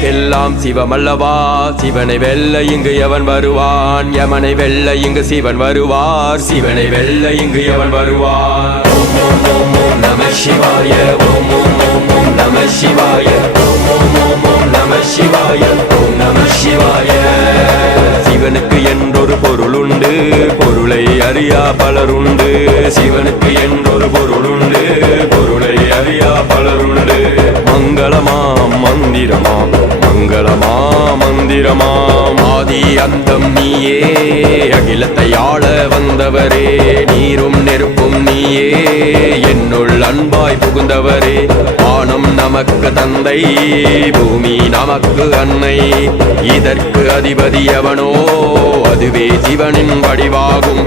உலகுக்கெல்லாம் சிவமல்லவா, சிவனை வெல்ல இங்கு எவன் வருவான், யமனை வெல்ல இங்கு சிவன் வருவார், சிவனை வெல்ல இங்கு எவன் வருவார். ஓம் ஓம் ஓம் ஓம் நம சிவாய, ஓம் ஓம் ஓம் ஓம் நம சிவாய, ஓம் ஓம் ஓம் ஓம் நம சிவாய, ஓம் நம சிவாய. சிவனுக்கு என்றொரு பொருளுண்டு, பொருளை அறியா பலருண்டு, சிவனுக்கு என்றொரு பொருளுண்டு, பொருளை அறியா பலருண்டு. மங்களமாம் மந்திரமாம், மங்களமாம் மந்திரமாம், ஆதி அந்தம் நீயே, அகிலத்தை ஆள வந்தவரே, நீரும் நெருப்பும் நீயே, என்னுள் அன்பாய் புகுந்தவரே. வானம் நமக்கு தந்தை, பூமி நமக்கு அன்னை, இதற்கு அதிபதி எவனோ அதுவே சிவனின் வடிவாகும்.